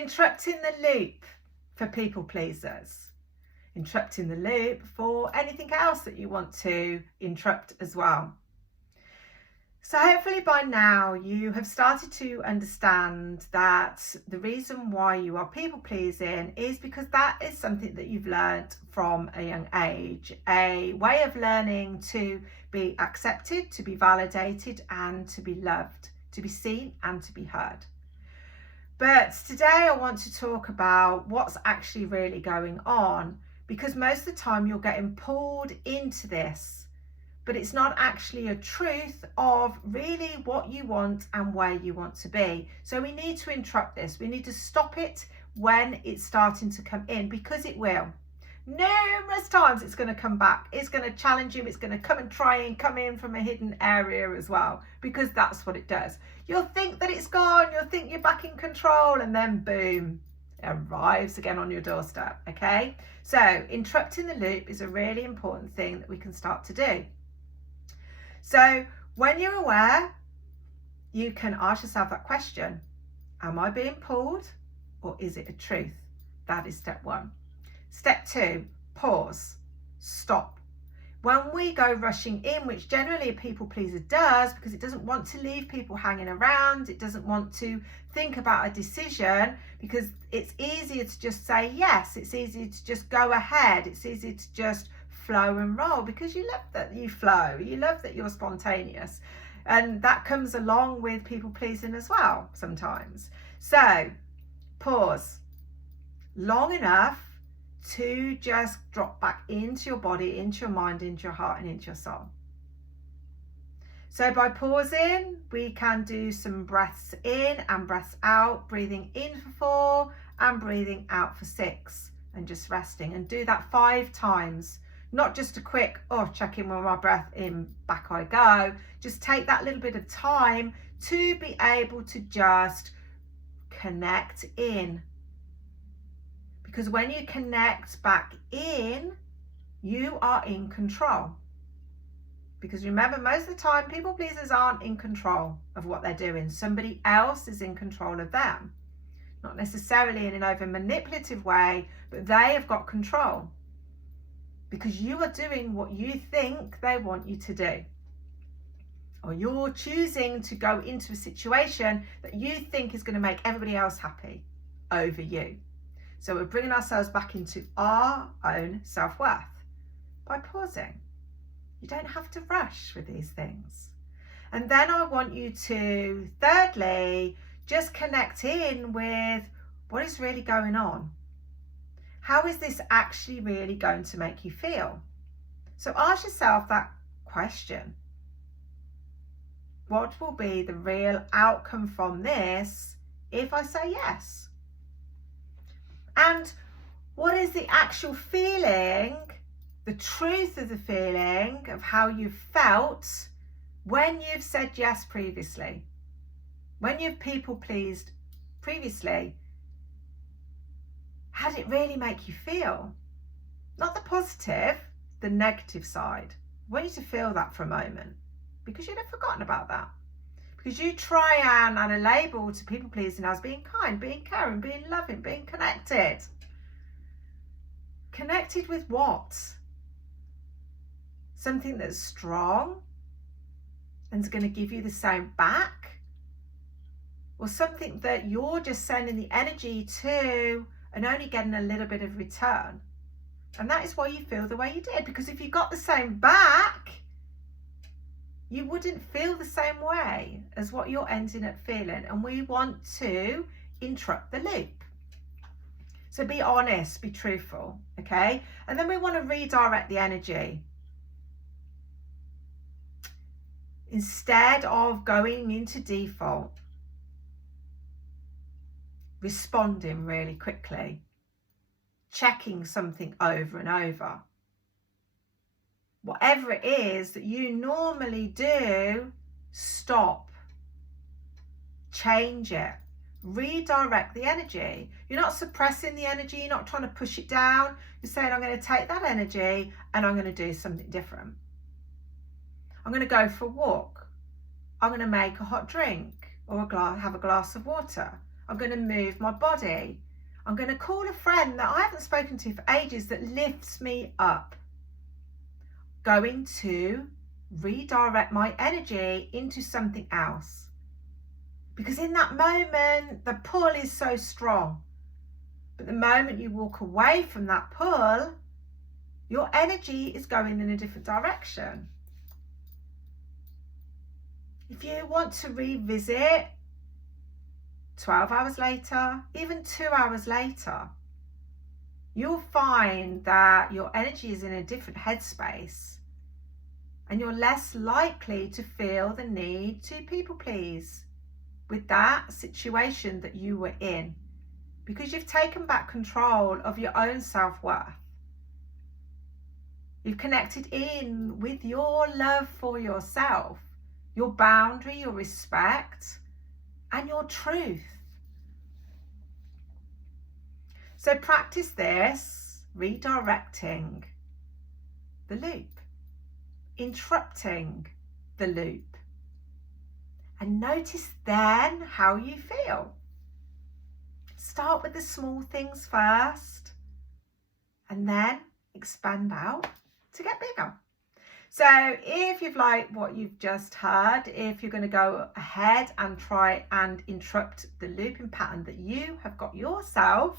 Interrupting the loop for people pleasers. Interrupting the loop for anything else that you want to interrupt as well. So hopefully by now you have started to understand that the reason why you are people pleasing is because that is something that you've learned from a young age, a way of learning to be accepted, to be validated, and to be loved, to be seen and to be heard. But today I want to talk about what's actually really going on, because most of the time you're getting pulled into this, but it's not actually a truth of really what you want and where you want to be. So we need to interrupt this. We need to stop it when it's starting to come in, because it will. Numerous times it's going to come back. It's going to challenge you. It's going to come and try and come in from a hidden area as well, because that's what it does. You'll think that it's gone. You'll think you're back in control, and then boom, it arrives again on your doorstep. Okay, so interrupting the loop is a really important thing that we can start to do. So when you're aware, you can ask yourself that question: am I being pulled, or is it a truth? That is step one. Step two, pause, stop. When we go rushing in, which generally a people pleaser does, because it doesn't want to leave people hanging around, it doesn't want to think about a decision, because it's easier to just say yes, it's easier to just go ahead, it's easier to just flow and roll, because you love that you flow, you love that you're spontaneous, and that comes along with people pleasing as well sometimes. So pause long enough to just drop back into your body, into your mind, into your heart, and into your soul. So by pausing, we can do some breaths in and breaths out, breathing in for 4 and breathing out for 6, and just resting, and do that 5 times. Not just a quick, check in with my breath in, back I go. Just take that little bit of time to be able to just connect in. Because when you connect back in, you are in control. Because remember, most of the time, people pleasers aren't in control of what they're doing. Somebody else is in control of them. Not necessarily in an over manipulative way, but they have got control. Because you are doing what you think they want you to do. Or you're choosing to go into a situation that you think is going to make everybody else happy over you. So we're bringing ourselves back into our own self-worth by pausing. You don't have to rush with these things. And then I want you to, thirdly, just connect in with what is really going on. How is this actually really going to make you feel? So ask yourself that question. What will be the real outcome from this if I say yes? And what is the actual feeling, the truth of the feeling of how you felt when you've said yes previously? When you've people pleased previously, how did it really make you feel? Not the positive, the negative side. I want you to feel that for a moment, because you'd have forgotten about that. Because you try and add a label to people pleasing as being kind, being caring, being loving, being connected. Connected with what? Something that's strong and is going to give you the same back? Or something that you're just sending the energy to and only getting a little bit of return? And that is why you feel the way you did. Because if you got the same back, you wouldn't feel the same way as what you're ending up feeling. And we want to interrupt the loop. So be honest, be truthful, okay? And then we want to redirect the energy. Instead of going into default, responding really quickly, checking something over and over. Whatever it is that you normally do, stop, change it, redirect the energy. You're not suppressing the energy, you're not trying to push it down. You're saying, I'm going to take that energy and I'm going to do something different. I'm going to go for a walk. I'm going to make a hot drink or have a glass of water. I'm going to move my body. I'm going to call a friend that I haven't spoken to for ages that lifts me up. Going to redirect my energy into something else. Because in that moment, the pull is so strong. But the moment you walk away from that pull, your energy is going in a different direction. If you want to revisit 12 hours later, even 2 hours later, you'll find that your energy is in a different headspace and you're less likely to feel the need to people please with that situation that you were in, because you've taken back control of your own self-worth. You've connected in with your love for yourself, your boundary, your respect, and your truth. So practice this, redirecting the loop, interrupting the loop, and notice then how you feel. Start with the small things first and then expand out to get bigger. So if you've liked what you've just heard, if you're going to go ahead and try and interrupt the looping pattern that you have got yourself,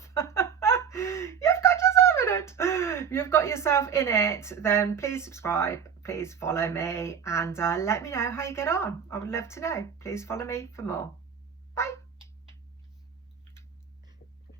you've got yourself in it, then please subscribe, please follow me, and let me know how you get on. I would love to know. Please follow me for more.